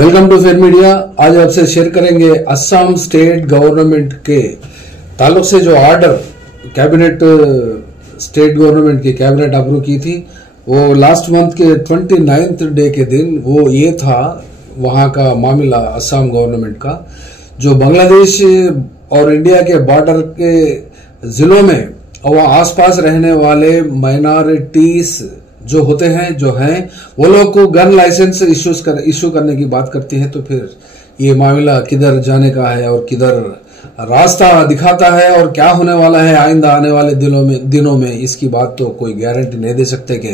Welcome to fair media. आज आपसे share करेंगे असम स्टेट गवर्नमेंट के ताल्लुक से जो ऑर्डर कैबिनेट स्टेट गवर्नमेंट की कैबिनेट अप्रूव की थी, वो लास्ट मंथ के 29th डे के दिन वो ये था वहां का मामला असम गवर्नमेंट का, जो बांग्लादेश और इंडिया के बॉर्डर के जिलों में और वहाँ आसपास रहने वाले माइनॉरिटीज जो होते हैं वो लोग को गन लाइसेंस इश्यू करने की बात करती है। तो फिर ये मामला किधर जाने का है और किधर रास्ता दिखाता है और क्या होने वाला है आइंदा आने वाले दिनों में इसकी बात तो कोई गारंटी नहीं दे सकते कि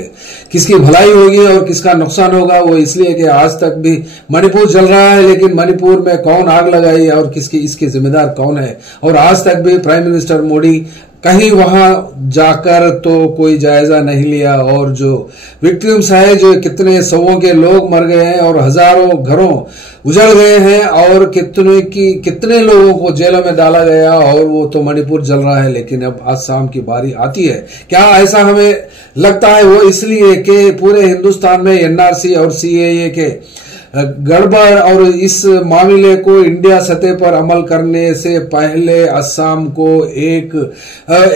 किसकी भलाई होगी और किसका नुकसान होगा। वो इसलिए कि आज तक भी मणिपुर जल रहा है, लेकिन मणिपुर में कौन आग लगाई और इसके जिम्मेदार कौन है, और आज तक भी प्राइम मिनिस्टर मोदी कहीं वहां जाकर तो कोई जायजा नहीं लिया। और जो विक्टिम्स है, जो कितने सौों के लोग मर गए हैं और हजारों घरों उजड़ गए हैं और कितने लोगों को जेलों में डाला गया, और वो तो मणिपुर जल रहा है। लेकिन अब असम की बारी आती है। क्या ऐसा हमें लगता है वो इसलिए कि पूरे हिंदुस्तान में एनआरसी और सीएए के गड़बड़ और इस मामले को इंडिया सतह पर अमल करने से पहले असम को एक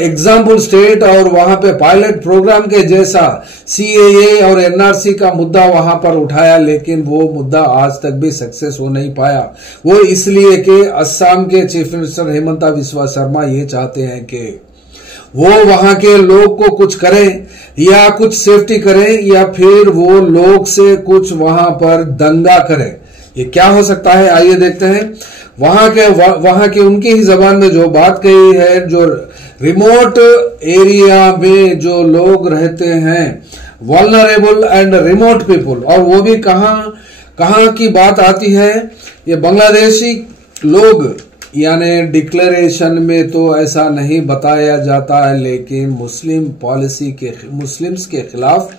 एग्जाम्पल स्टेट और वहां पे पायलट प्रोग्राम के जैसा सीएए और एनआरसी का मुद्दा वहां पर उठाया, लेकिन वो मुद्दा आज तक भी सक्सेस हो नहीं पाया। वो इसलिए कि असम के चीफ मिनिस्टर हेमंता बिस्वा शर्मा ये चाहते हैं कि वो वहां के लोग को कुछ करें या कुछ सेफ्टी करें या फिर वो लोग से कुछ वहां पर दंगा करें। ये क्या हो सकता है, आइए देखते हैं। वहां के उनकी ही जबान में जो बात कही है, जो रिमोट एरिया में जो लोग रहते हैं, वल्नरेबल एंड रिमोट पीपुल, और वो भी कहां की बात आती है, ये बांग्लादेशी लोग, यानी डिक्लेरेशन में तो ऐसा नहीं बताया जाता है, लेकिन मुस्लिम्स के खिलाफ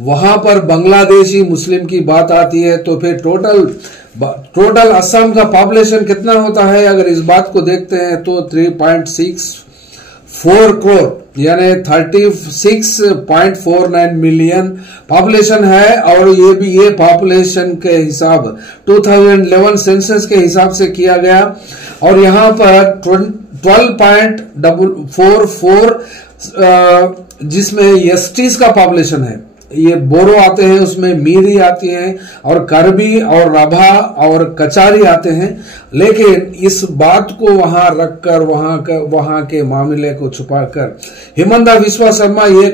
वहां पर बांग्लादेशी मुस्लिम की बात आती है। तो फिर टोटल असम का पॉपुलेशन कितना होता है, अगर इस बात को देखते हैं तो 3.64 करोड़ यानी 36.49 मिलियन पॉपुलेशन है। और ये पॉपुलेशन के हिसाब 2011 सेंसस के हिसाब से किया गया, और यहाँ पर 12.44 जिसमें एसटीज का पॉपुलेशन है, ये बोरो आते हैं, उसमें मीरी आती हैं और करबी और रभा और कचारी आते हैं। लेकिन इस बात को वहां रखकर वहां के मामले को छुपाकर हेमंता बिस्वा शर्मा ये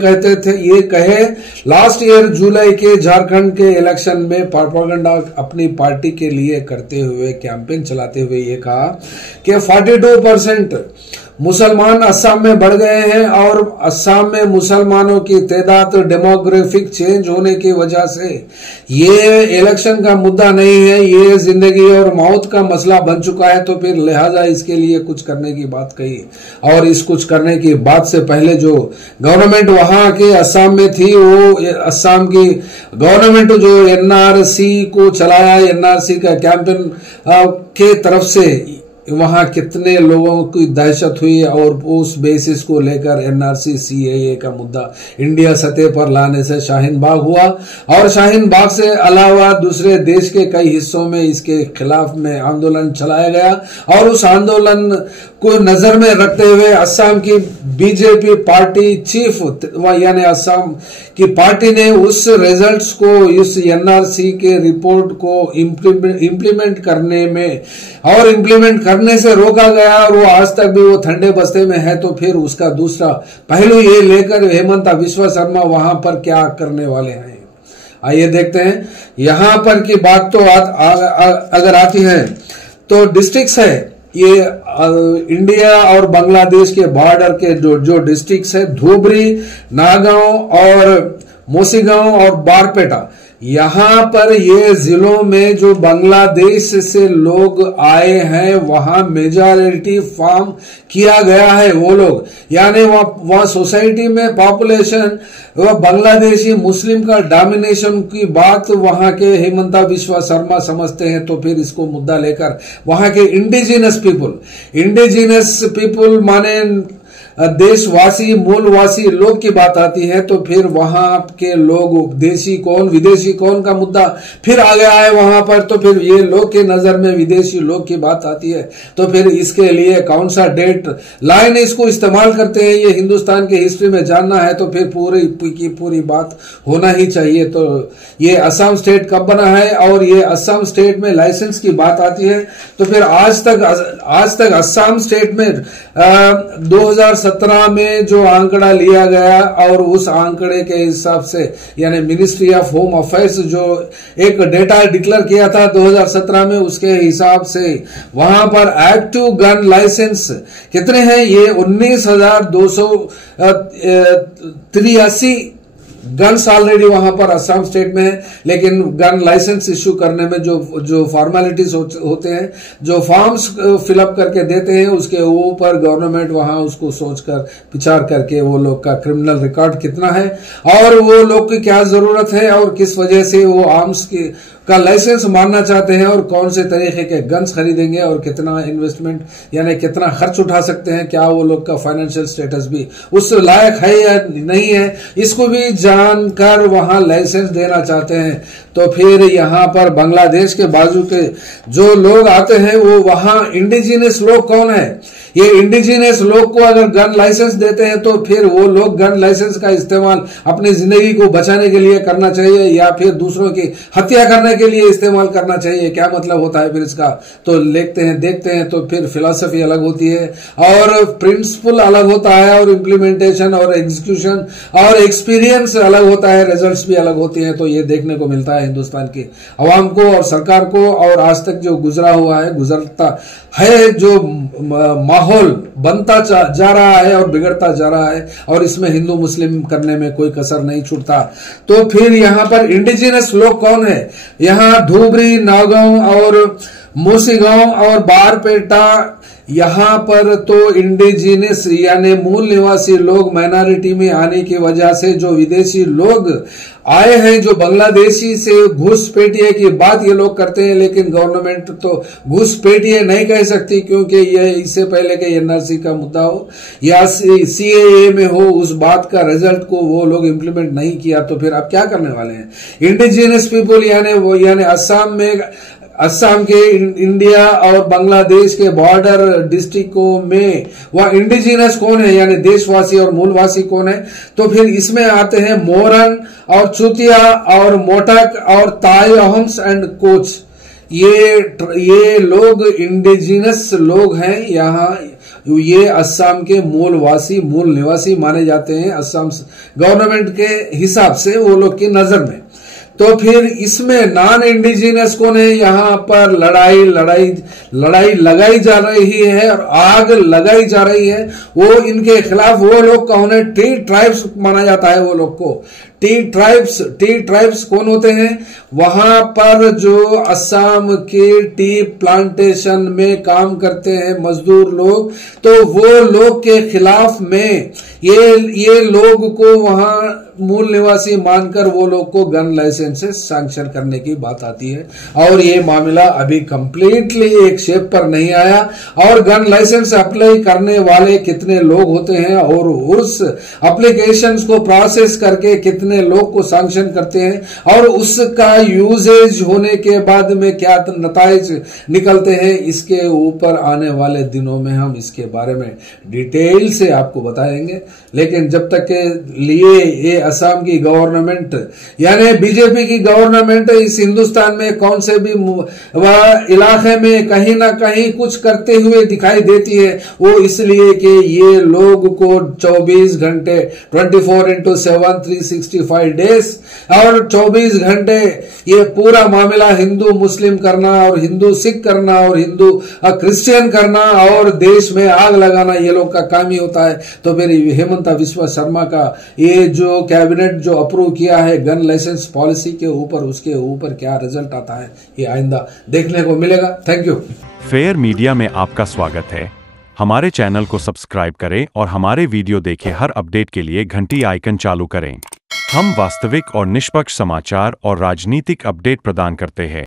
कहे लास्ट ईयर जुलाई के झारखंड के इलेक्शन में प्रोपेगेंडा अपनी पार्टी के लिए करते हुए कैंपेन चलाते हुए ये कहा कि 42% मुसलमान असम में बढ़ गए हैं, और असम में मुसलमानों की तादाद डेमोग्राफिक चेंज होने की वजह से ये इलेक्शन का मुद्दा नहीं है, ये जिंदगी और मौत का मसला बन चुका है। तो फिर लिहाजा इसके लिए कुछ करने की बात कही, और इस कुछ करने की बात से पहले जो गवर्नमेंट वहां के असम में थी, वो असम की गवर्नमेंट जो एनआरसी को चलाया, एनआरसी का कैंपेन के तरफ से वहां कितने लोगों की दहशत हुई, और उस बेसिस को लेकर एनआरसी सीएए का मुद्दा इंडिया सतह पर लाने से शाहीन बाग हुआ, और शाहीन बाग से अलावा दूसरे देश के कई हिस्सों में इसके खिलाफ में आंदोलन चलाया गया। और उस आंदोलन को नजर में रखते हुए असम की बीजेपी पार्टी चीफ यानी असम की पार्टी ने उस रिजल्ट्स को, इस एनआरसी के रिपोर्ट को इम्प्लीमेंट करने में और इम्प्लीमेंट करने से रोका गया, और वो आज तक भी वो ठंडे बस्ते में है। तो फिर उसका दूसरा पहलू ये लेकर हेमंता बिस्वा शर्मा वहां पर क्या करने वाले हैं, आइए देखते हैं। यहां पर की बात तो अगर आती है तो डिस्ट्रिक्ट्स है, ये इंडिया और बांग्लादेश के बॉर्डर के जो डिस्ट्रिक्ट्स है, धुबरी, नागांव और मोसीगांव और बारपेटा, यहां पर ये जिलों में जो बांग्लादेश से लोग आए हैं, वहां मेजॉरिटी फॉर्म किया गया है वो लोग, यानी वहां सोसाइटी में पॉपुलेशन वह बांग्लादेशी मुस्लिम का डोमिनेशन की बात वहां के हेमंता बिस्वा शर्मा समझते हैं। तो फिर इसको मुद्दा लेकर वहां के इंडिजिनस पीपुल माने देशवासी मूलवासी लोग की बात आती है तो फिर वहां के लोग देशी कौन विदेशी कौन का मुद्दा फिर आ गया है वहां पर। तो फिर ये लोग के नजर में विदेशी लोग की बात आती है तो फिर इसके लिए कौन सा डेट लाइन इसको इस्तेमाल करते हैं, ये हिंदुस्तान के हिस्ट्री में जानना है तो फिर पूरी की पूरी बात होना ही चाहिए। तो ये असम स्टेट कब बना है और ये असम स्टेट में लाइसेंस की बात आती है तो फिर आज तक असम स्टेट में 2017 में जो आंकड़ा लिया गया और उस आंकड़े के हिसाब से यानी मिनिस्ट्री ऑफ होम अफेयर्स जो एक डेटा डिक्लेयर किया था 2017 में, उसके हिसाब से वहां पर एक्टिव गन लाइसेंस कितने हैं, ये 19,283 गन्स ऑलरेडी वहां पर असम स्टेट में है। लेकिन गन लाइसेंस इश्यू करने में जो फॉर्मेलिटीज होते हैं, जो फॉर्म्स फिलअप करके देते हैं, उसके ऊपर गवर्नमेंट वहां उसको सोचकर विचार करके वो लोग का क्रिमिनल रिकॉर्ड कितना है और वो लोग की क्या जरूरत है और किस वजह से वो आर्म्स का लाइसेंस मानना चाहते हैं और कौन से तरीके के गन्स खरीदेंगे और कितना इन्वेस्टमेंट यानी कितना खर्च उठा सकते हैं, क्या वो लोग का फाइनेंशियल स्टेटस भी उस लायक है या नहीं है, इसको भी जानकर वहां लाइसेंस देना चाहते हैं। तो फिर यहाँ पर बांग्लादेश के बाजू के जो लोग आते हैं वो वहां इंडिजिनस लोग कौन है, ये इंडिजिनस लोग को अगर गन लाइसेंस देते हैं तो फिर वो लोग गन लाइसेंस का इस्तेमाल अपनी जिंदगी को बचाने के लिए करना चाहिए या फिर दूसरों की हत्या करने के लिए इस्तेमाल करना चाहिए, क्या मतलब होता है फिर इसका। तो देखते हैं तो फिर फिलॉसफी अलग होती है और प्रिंसिपल अलग होता है और इम्प्लीमेंटेशन और एग्जीक्यूशन और एक्सपीरियंस अलग होता है, रिजल्ट्स भी अलग होते हैं। तो ये देखने को मिलता है हिंदुस्तान की अवाम को और सरकार को और आज तक जो गुजरता है जो माहौल बनता जा रहा है और बिगड़ता जा रहा है और इसमें हिंदू मुस्लिम करने में कोई कसर नहीं छूटता। तो फिर यहाँ पर इंडिजिनस लोग कौन है, यहाँ धुबरी, नागांव और मूसीगांव और बारपेटा, यहाँ पर तो इंडिजिनस यानी मूल निवासी लोग माइनॉरिटी में आने की वजह से जो विदेशी लोग आए हैं, जो बांग्लादेशी से घुसपैठिए की बात ये लोग करते हैं, लेकिन गवर्नमेंट तो घुसपैठिए नहीं कह सकती क्योंकि ये इससे पहले के एनआरसी का मुद्दा हो या सीएए में हो, उस बात का रिजल्ट को वो लोग इंप्लीमेंट नहीं किया। तो फिर अब क्या करने वाले हैं इंडिजिनस पीपुल यानी असम के इंडिया और बांग्लादेश के बॉर्डर डिस्ट्रिक्टों में वह इंडिजिनस कौन है यानी देशवासी और मूलवासी कौन है। तो फिर इसमें आते हैं मोरन और चुतिया और मोटक और ताई अहम्स एंड कोच, ये लोग इंडिजिनस लोग हैं। यहाँ ये असम के मूल निवासी माने जाते हैं असम गवर्नमेंट के हिसाब से वो लोग की नजर में। तो फिर इसमें नॉन इंडिजिनस कौन है, यहाँ पर लड़ाई लगाई जा रही है और आग लगाई जा रही है, वो इनके खिलाफ वो लोग कौन है, टी ट्राइब्स माना जाता है वो लोग को। टी ट्राइब्स कौन होते हैं, वहां पर जो असम के टी प्लांटेशन में काम करते हैं मजदूर लोग, तो वो लोग के खिलाफ में ये लोग को वहां मूल निवासी मानकर वो लोग को गन लाइसेंस से सैंक्शन करने की बात आती है और ये मामला अभी कंप्लीटली एक शेप पर नहीं आया। और गन लाइसेंस अप्लाई करने वाले कितने लोग होते हैं और उस एप्लीकेशंस को प्रोसेस करके कितने लोग को सैंक्शन करते हैं और उसका यूजेज होने के बाद में क्या नताइज निकलते हैं, इसके ऊपर आने वाले दिनों में हम इसके बारे में डिटेल से आपको बताएंगे। लेकिन जब तक के लिए ये असम की गवर्नमेंट यानी बीजेपी की गवर्नमेंट इस हिंदुस्तान में कौन से भी इलाके में कहीं ना कहीं कुछ करते हुए दिखाई देती है, वो इसलिए कि ये लोग को 24 घंटे 24/7 365 डेज और 24 घंटे ये पूरा मामला हिंदू मुस्लिम करना और हिंदू सिख करना और हिंदू क्रिश्चियन करना और देश में आग लगाना ये लोग का काम ही होता है। तो फिर हेमंत बिस्वा शर्मा का ये जो कैबिनेट जो अप्रूव किया है गन लाइसेंस पॉलिसी के ऊपर, उसके ऊपर क्या रिजल्ट आता है ये आइंदा देखने को मिलेगा। Thank you. फेयर मीडिया में आपका स्वागत है। हमारे चैनल को सब्सक्राइब करें और हमारे वीडियो देखें। हर अपडेट के लिए घंटी आइकन चालू करें। हम वास्तविक और निष्पक्ष समाचार और राजनीतिक अपडेट प्रदान करते हैं।